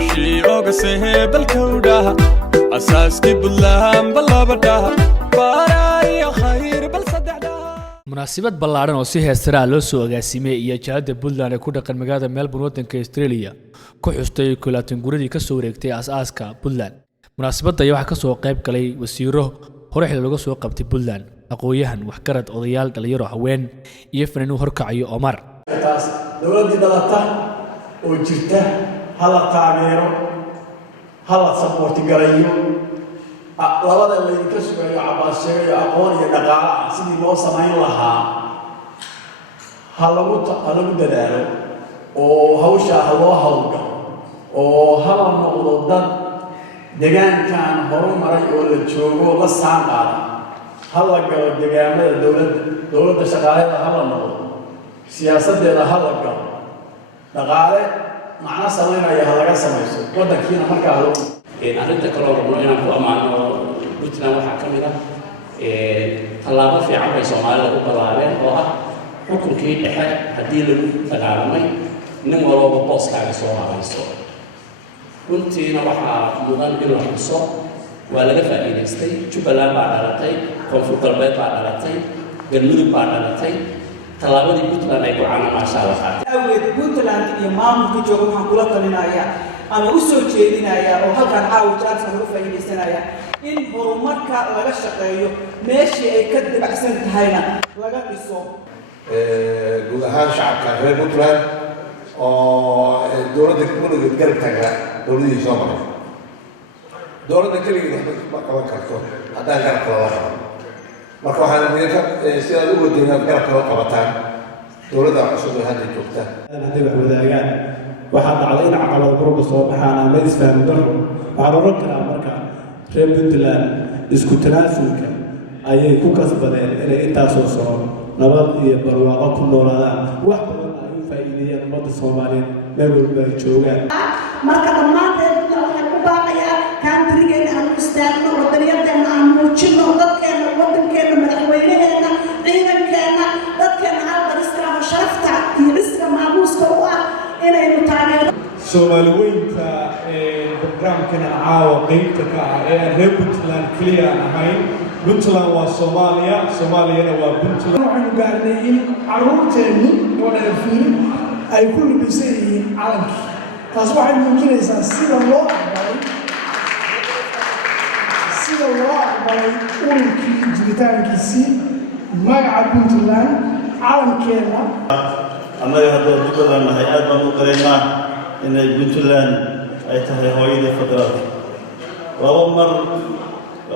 بشي أوغسه بالكودة أساسكي بلهم باللابدة باري خير بالصدع munaasabad ballaaran oo si heestaa loo soo agaasimay iyo jaalada Puntland ee ku dhaqan magaalada Melbourne wadanka Australia ku xustay kulaatin guridii ka soo wareegtay aasaaska Puntland. Munaasabadda ayaa waxa ka soo qayb galay wasiiro hore xil laga soo qabtay Puntland, aqoonyahan, waxgarad, odayaal, dhalinyaro, haween iyo fanaaniin horkacayo Omar. taas dawladda dalata oo jirta hala taageero hala support garayo labada la idinka sugayo Cabbaas sheegay aqoon iyo dhaqaale sidii loo sameyn lahaa halagu dadaalo oo hawsha loo hawlgalo oo hala noqdo dad deegaankan horumaray oo la joogo la saanqaada hala galo deegaamada dawladda shaqaalaha hala noqdo siyaasadeeda hala galo dhaqaale macna sameynaya laga sameeyo wadankiina markaa loo arrinta kale oo rabno inaan ku amaano Puntland waxa ka mid ah tallaabo fiican bay Soomaalida u balaareen oo ah xukunkii dhexe haddii lagu dagaalamay nin walba booskaaga soo habayso runtiina waxaa mudan in la xuso waa laga faa'iidaystay Jubbaland baa dhalatay Koonfur Galbeed baa dhalatay Galmudug baa dhalatay tallaabadii Puntland ay go'aan maasha Allah awgeed Puntland iyo maamulka jooga waxaan kula talinayaa ama u soo jeedinayaa oo halkan caawintaas uga faa'iideysanaya in horumarka laga shaqeeyo meeshii ay ka dibacsan tahayna laga dhiso guud ahaan shacabka reer Puntland oo dawladda kulligeed garab taagan dawladii soo maray dawladda kaligeed ma qaban karto haddaan garab kala lahayn marka waxaan idinka sidaad u wadaynaa garab kala qabataan dawladda cusub ee hadda joogta hadday wax wadaagaan waxaa dhacday in caqabado gurubka soo baxaan ama isfaham darro waxaan oran karaa marka reer Puntland isku tanaasulka ayay ku kasbadeen inay intaasoo soo nabad iyo barwaaqo ku noolaadaan wax badan ay u faa'iideeyaan ummadda Soomaaliyeed meel walba ay joogaan marka dhammaanteen waxaan ku baaqayaa kaantrigeena aan istaagno wadaniyadeena aan muujino dadkeena wadankeena madaxweynaheena ciidankeena dadkeena aan bariskaaga sharafta iyo iska maamuuska u ah inaynu taageero Soomaali weynta barnaamijkan caawa qeybta ka ah ee reer Puntland kaliya ahayn Puntland waa Soomaaliya Soomaaliyana waa Puntland waxaanu gaarnay in caruurteenu oo dhalafin ay ku lubisan yihiin calanka taas waxay muujinaysaa sida loo aqbalay ururkii jiritaankiisii magaca Puntland calankeena annaga haddii Puntland nahay aad baan u qareynaa inay Puntland ay tahay hooyada federaalka laba mar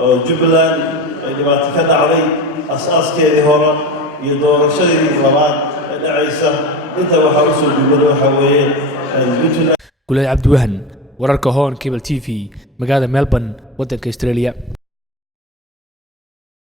oo Jubbaland ay dhibaato ka dhacday asaaskeedii hore iyo doorashadii labaad ee dhacaysa inta waxa u soo gudbay waxa weeye Puntland Gulay Cabdiwahan wararka Hoon Cable TV magaalada Melbourne wadanka Australia